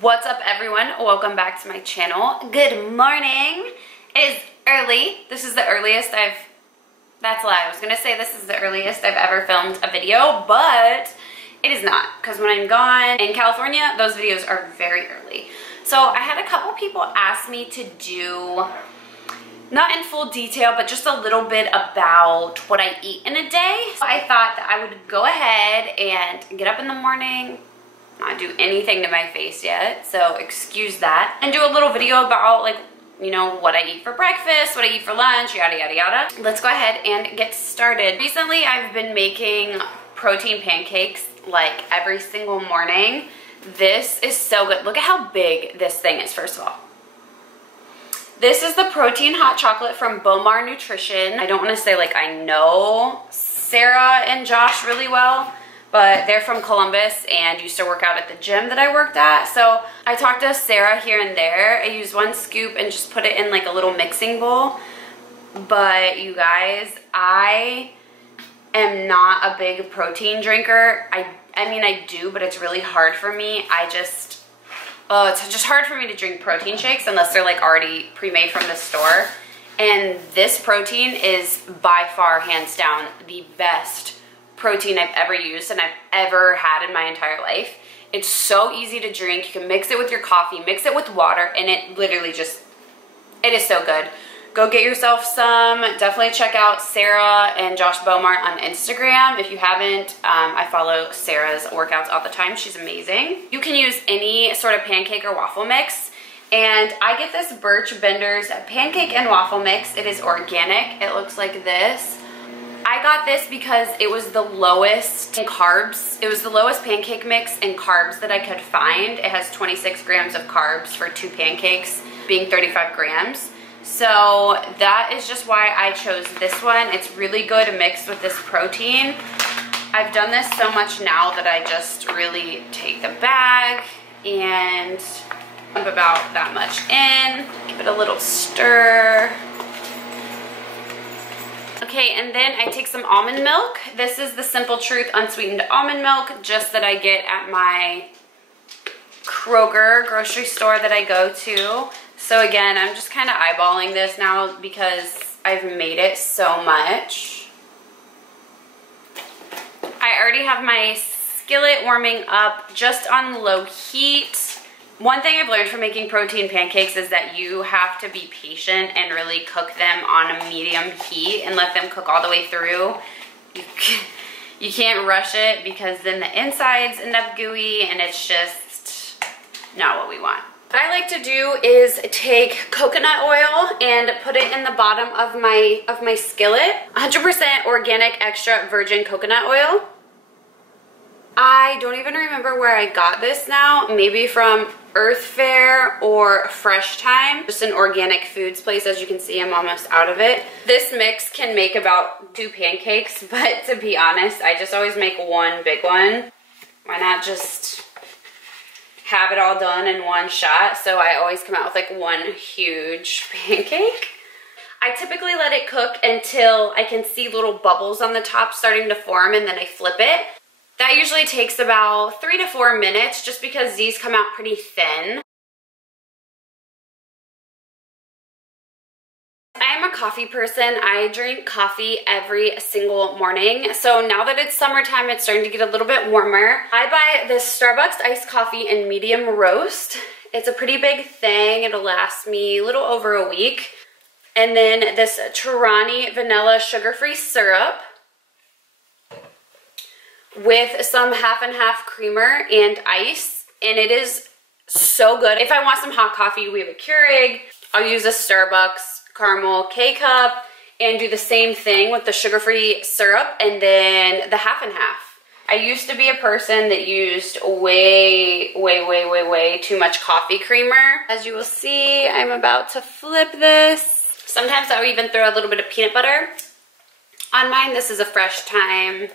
What's up, everyone? Welcome back to my channel. Good morning. It is early. This is the earliest that's a lie. I was gonna say this is the earliest I've ever filmed a video, but it is not, because when I'm gone in California, those videos are very early. So I had a couple people ask me to do, not in full detail, but just a little bit about what I eat in a day. So I thought that I would go ahead and get up in the morning, not do anything to my face yet, so excuse that, and do a little video about, like, you know, what I eat for breakfast, what I eat for lunch, yada yada yada. Let's go ahead and get started. Recently I've been making protein pancakes like every single morning. This is so good. Look at how big this thing is, first of all. This is the protein hot chocolate from Bomar Nutrition. I don't want to say like I know Sarah and Josh really well, but they're from Columbus and used to work out at the gym that I worked at. So I talked to Sarah here and there. I use one scoop and just put it in like a little mixing bowl. But you guys, I am not a big protein drinker. I mean, I do, but it's really hard for me. It's just hard for me to drink protein shakes unless they're like already pre-made from the store. And this protein is by far, hands down, the best protein I've ever used and I've ever had in my entire life. It's so easy to drink. You can mix it with your coffee, mix it with water, and it literally just, it is so good. Go get yourself some. Definitely check out Sarah and Josh Bomar on Instagram. If you haven't, I follow Sarah's workouts all the time. She's amazing. You can use any sort of pancake or waffle mix. And I get this Birch Bender's pancake and waffle mix. It is organic. It looks like this. I got this because it was the lowest in carbs. It was the lowest pancake mix in carbs that I could find. It has 26 grams of carbs for 2 pancakes, being 35 grams. So that is just why I chose this one. It's really good mixed with this protein. I've done this so much now that I just really take the bag and dump about that much in. Give it a little stir. Okay, and then I take some almond milk. This is the Simple Truth unsweetened almond milk, just that I get at my Kroger grocery store that I go to. So again, I'm just kind of eyeballing this now because I've made it so much. I already have my skillet warming up just on low heat. One thing I've learned from making protein pancakes is that you have to be patient and really cook them on a medium heat and let them cook all the way through. You can't rush it because then the insides end up gooey and it's just not what we want. What I like to do is take coconut oil and put it in the bottom of my skillet. 100% organic extra virgin coconut oil. I don't even remember where I got this now. Maybe from Earth Fare or Fresh Time. Just an organic foods place. As you can see, I'm almost out of it. This mix can make about 2 pancakes, but to be honest, I just always make one big one. Why not just have it all done in one shot? So I always come out with like one huge pancake. I typically let it cook until I can see little bubbles on the top starting to form, and then I flip it. That usually takes about 3 to 4 minutes just because these come out pretty thin. I am a coffee person. I drink coffee every single morning. So now that it's summertime, it's starting to get a little bit warmer. I buy this Starbucks iced coffee in medium roast. It's a pretty big thing. It'll last me a little over a week. And then this Torani vanilla sugar-free syrup with some half and half creamer and ice, and it is so good. If I want some hot coffee, we have a Keurig. I'll use a Starbucks caramel K-cup and do the same thing with the sugar-free syrup and then the half and half. I used to be a person that used way too much coffee creamer. As you will see, I'm about to flip this. Sometimes I'll even throw a little bit of peanut butter on mine. This is a Fresh Time,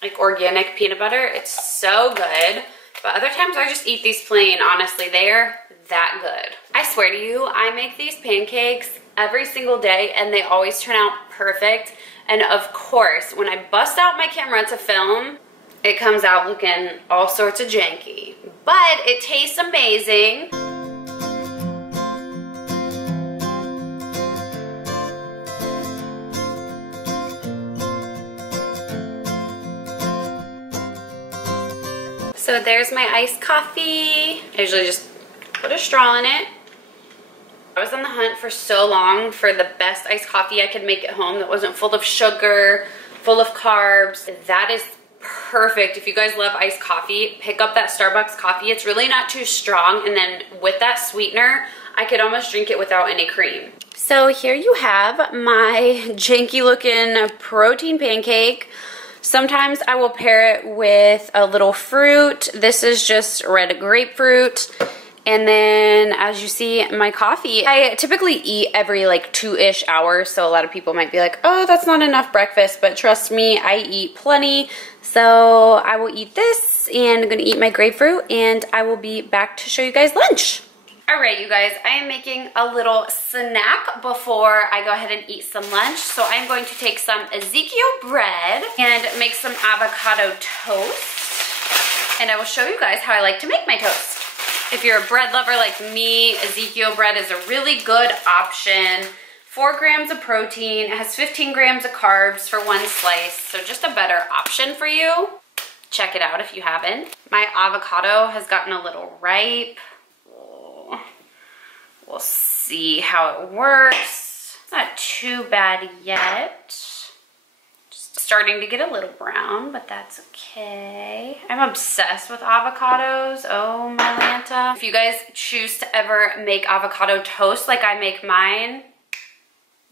like organic peanut butter. It's so good. But other times I just eat these plain. Honestly, they're that good. I swear to you, I make these pancakes every single day and they always turn out perfect. And of course, when I bust out my camera to film, it comes out looking all sorts of janky, but it tastes amazing. So there's my iced coffee. I usually just put a straw in it. I was on the hunt for so long for the best iced coffee I could make at home that wasn't full of sugar, full of carbs. That is perfect. If you guys love iced coffee, pick up that Starbucks coffee. It's really not too strong, and then with that sweetener, I could almost drink it without any cream. So here you have my janky looking protein pancake. Sometimes I will pair it with a little fruit. This is just red grapefruit. And then as you see, my coffee. I typically eat every like 2-ish hours, so a lot of people might be like, oh, that's not enough breakfast, but trust me, I eat plenty. So I will eat this, and I'm gonna eat my grapefruit, and I will be back to show you guys lunch. All right, you guys, I am making a little snack before I go ahead and eat some lunch. So I'm going to take some Ezekiel bread and make some avocado toast. And I will show you guys how I like to make my toast. If you're a bread lover like me, Ezekiel bread is a really good option. 4 grams of protein, it has 15 grams of carbs for 1 slice. So just a better option for you. Check it out if you haven't. My avocado has gotten a little ripe. We'll see how it works. It's not too bad yet. Just starting to get a little brown, but that's okay. I'm obsessed with avocados. Oh my Lanta. If you guys choose to ever make avocado toast like I make mine,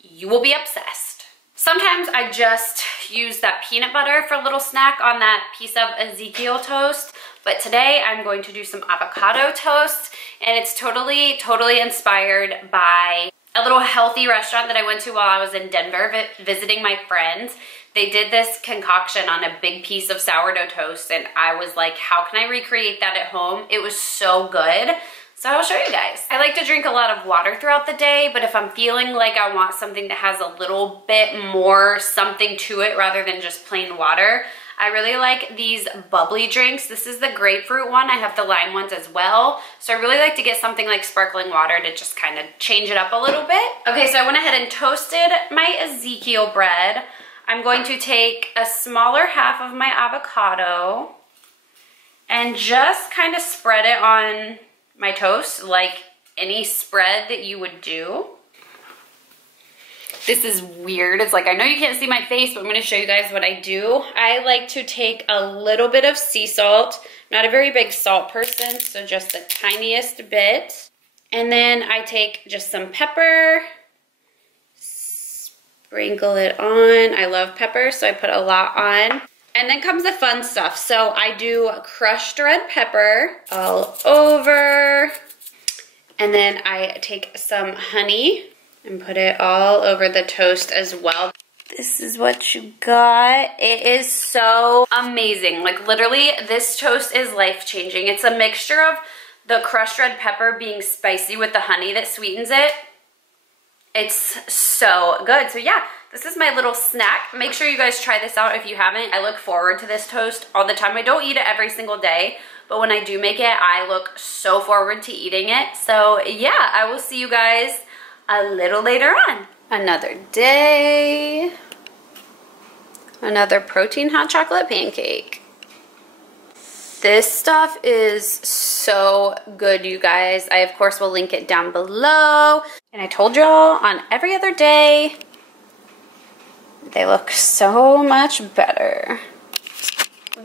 you will be obsessed. Sometimes I just use that peanut butter for a little snack on that piece of Ezekiel toast. But today I'm going to do some avocado toast, and it's totally inspired by a little healthy restaurant that I went to while I was in Denver visiting my friends. They did this concoction on a big piece of sourdough toast, and I was like, how can I recreate that at home? It was so good. So I'll show you guys. I like to drink a lot of water throughout the day, but if I'm feeling like I want something that has a little bit more something to it rather than just plain water, I really like these bubbly drinks. This is the grapefruit one. I have the lime ones as well. So I really like to get something like sparkling water to just kind of change it up a little bit. Okay, so I went ahead and toasted my Ezekiel bread. I'm going to take a smaller half of my avocado and just kind of spread it on my toast like any spread that you would do. This is weird. It's like, I know you can't see my face, but I'm gonna show you guys what I do. I like to take a little bit of sea salt. I'm not a very big salt person, so just the tiniest bit. And then I take just some pepper, sprinkle it on. I love pepper, so I put a lot on. And then comes the fun stuff. So I do crushed red pepper all over. And then I take some honey and put it all over the toast as well. This is what you got. It is so amazing. Like literally, this toast is life-changing. It's a mixture of the crushed red pepper being spicy with the honey that sweetens it. It's so good. So yeah, this is my little snack. Make sure you guys try this out if you haven't. I look forward to this toast all the time. I don't eat it every single day, but when I do make it, I look so forward to eating it. So yeah, I will see you guys a little later on. Another day, another protein hot chocolate pancake. This stuff is so good, you guys. I, of course, will link it down below. And I told y'all on every other day, they look so much better.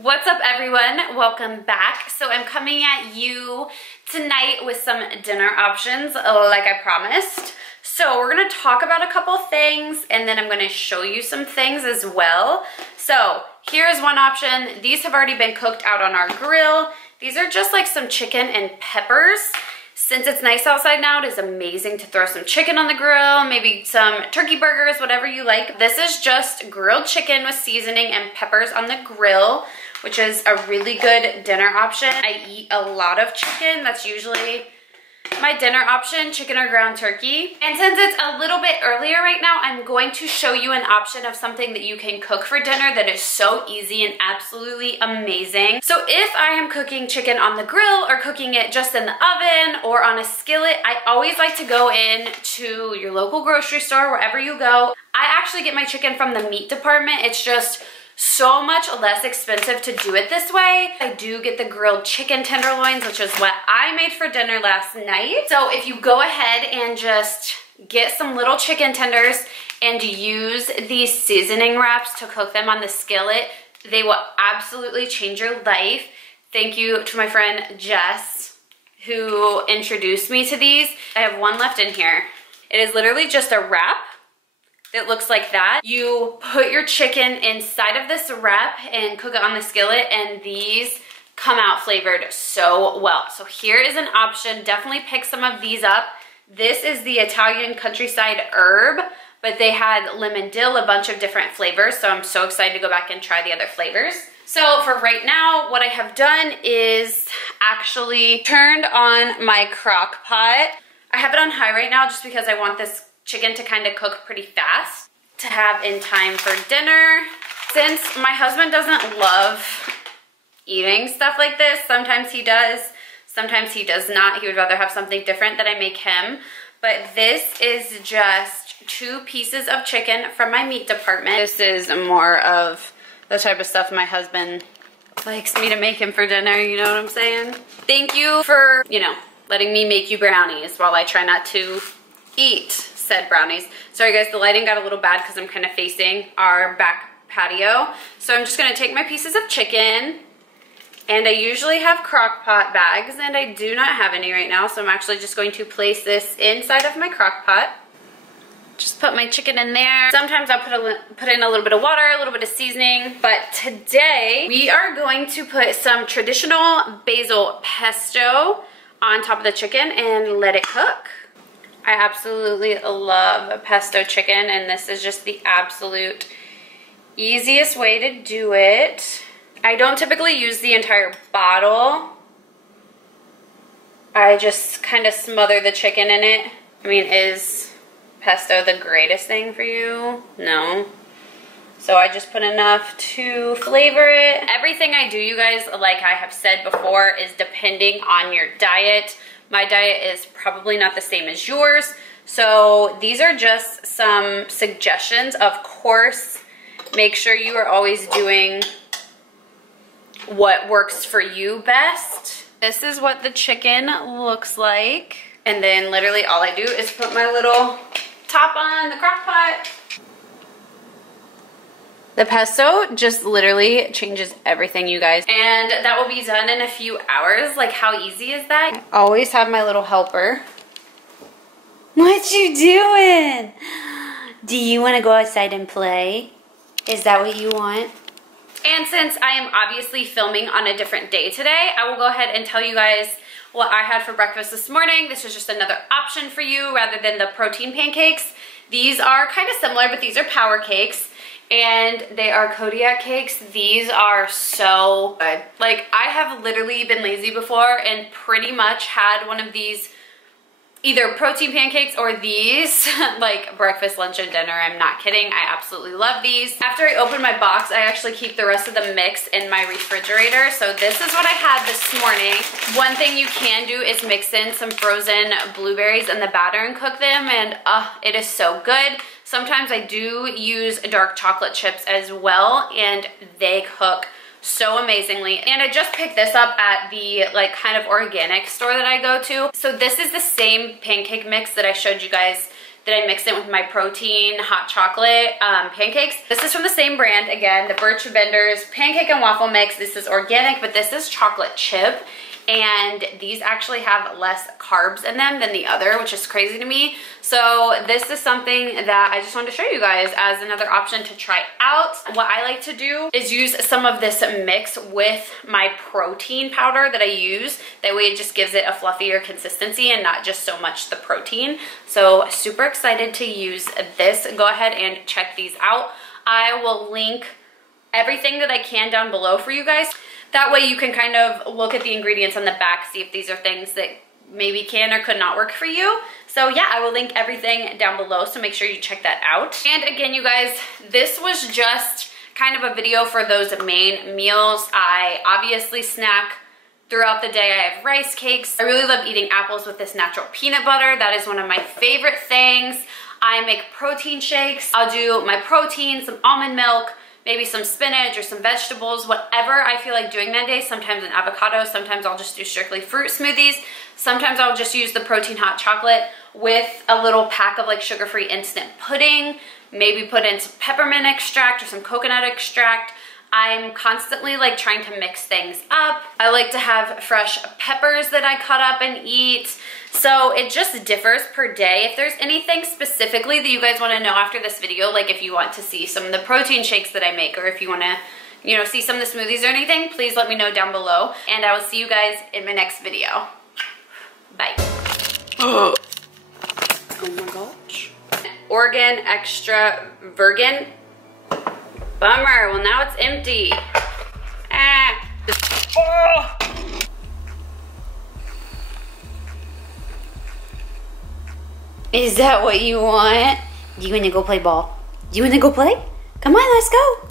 What's up, everyone? Welcome back. So I'm coming at you tonight with some dinner options, like I promised. So we're gonna talk about a couple things, and then I'm gonna show you some things as well. So here's one option. These have already been cooked out on our grill. These are just like some chicken and peppers. Since it's nice outside now, it is amazing to throw some chicken on the grill, maybe some turkey burgers, whatever you like. This is just grilled chicken with seasoning and peppers on the grill, which is a really good dinner option. I eat a lot of chicken. That's usually My dinner option, chicken or ground turkey. And since it's a little bit earlier right now, I'm going to show you an option of something that you can cook for dinner that is so easy and absolutely amazing. So if I am cooking chicken on the grill or cooking it just in the oven or on a skillet, I always like to go in to your local grocery store, wherever you go. I actually get my chicken from the meat department. It's just so much less expensive to do it this way. I do get the grilled chicken tenderloins, which is what I made for dinner last night. So if you go ahead and just get some little chicken tenders and use these seasoning wraps to cook them on the skillet, they will absolutely change your life. Thank you to my friend Jess, who introduced me to these. I have one left in here. It is literally just a wrap. It looks like that. You put your chicken inside of this wrap and cook it on the skillet, and these come out flavored so well. So here is an option. Definitely pick some of these up. This is the Italian countryside herb, but they had lemon dill, a bunch of different flavors. So I'm so excited to go back and try the other flavors. So for right now, what I have done is actually turned on my crock pot. I have it on high right now just because I want this chicken to kind of cook pretty fast to have in time for dinner. Since my husband doesn't love eating stuff like this, sometimes he does, sometimes he does not. He would rather have something different that I make him. But this is just 2 pieces of chicken from my meat department. This is more of the type of stuff my husband likes me to make him for dinner, you know what I'm saying? Thank you for, you know, letting me make you brownies while I try not to eat said brownies. Sorry guys, the lighting got a little bad because I'm kind of facing our back patio. So I'm just gonna take my pieces of chicken, and I usually have crock pot bags, and I do not have any right now, so I'm actually just going to place this inside of my crock pot. Just put my chicken in there. Sometimes I'll put in a little bit of water, a little bit of seasoning, but today we are going to put some traditional basil pesto on top of the chicken and let it cook. I absolutely love pesto chicken, and this is just the absolute easiest way to do it. I don't typically use the entire bottle. I just kind of smother the chicken in it. I mean, is pesto the greatest thing for you? No. So I just put enough to flavor it. Everything I do, you guys, like I have said before, is depending on your diet. My diet is probably not the same as yours. So these are just some suggestions. Of course, make sure you are always doing what works for you best. This is what the chicken looks like. And then literally all I do is put my little top on the crock pot. The pesto just literally changes everything, you guys. And that will be done in a few hours. Like, how easy is that? I always have my little helper. What you doing? Do you want to go outside and play? Is that what you want? And since I am obviously filming on a different day today, I will go ahead and tell you guys what I had for breakfast this morning. This is just another option for you rather than the protein pancakes. These are kind of similar, but these are power cakes. And they are Kodiak Cakes. These are so good. Like, I have literally been lazy before and pretty much had one of these, either protein pancakes or these, like breakfast, lunch, and dinner. I'm not kidding. I absolutely love these. After I open my box, I actually keep the rest of the mix in my refrigerator. So this is what I had this morning. One thing you can do is mix in some frozen blueberries in the batter and cook them, and it is so good. Sometimes I do use dark chocolate chips as well, and they cook so amazingly. And I just picked this up at the like kind of organic store that I go to. So this is the same pancake mix that I showed you guys that I mixed in with my protein hot chocolate pancakes. This is from the same brand, again, the Birch Vendors pancake and waffle mix. This is organic, but this is chocolate chip. And these actually have less carbs in them than the other, which is crazy to me. So this is something that I just wanted to show you guys as another option to try out. What I like to do is use some of this mix with my protein powder that I use. That way it just gives it a fluffier consistency and not just so much the protein. So super excited to use this. Go ahead and check these out. I will link everything that I can down below for you guys. That way you can kind of look at the ingredients on the back, see if these are things that maybe can or could not work for you. So yeah, I will link everything down below, so make sure you check that out. And again, you guys, this was just kind of a video for those main meals. I obviously snack throughout the day. I have rice cakes. I really love eating apples with this natural peanut butter. That is one of my favorite things. I make protein shakes. I'll do my protein, some almond milk, maybe some spinach or some vegetables, whatever I feel like doing that day. Sometimes an avocado, sometimes I'll just do strictly fruit smoothies. Sometimes I'll just use the protein hot chocolate with a little pack of like sugar-free instant pudding, maybe put in some peppermint extract or some coconut extract. I'm constantly like trying to mix things up. I like to have fresh peppers that I cut up and eat. So it just differs per day. If there's anything specifically that you guys want to know after this video, like if you want to see some of the protein shakes that I make, or if you want to, you know, see some of the smoothies or anything, please let me know down below. And I will see you guys in my next video. Bye. Oh my gosh. Oregon extra virgin. Bummer. Well, now it's empty. Ah. Oh. Is that what you want? You wanna go play ball? You wanna go play? Come on, let's go.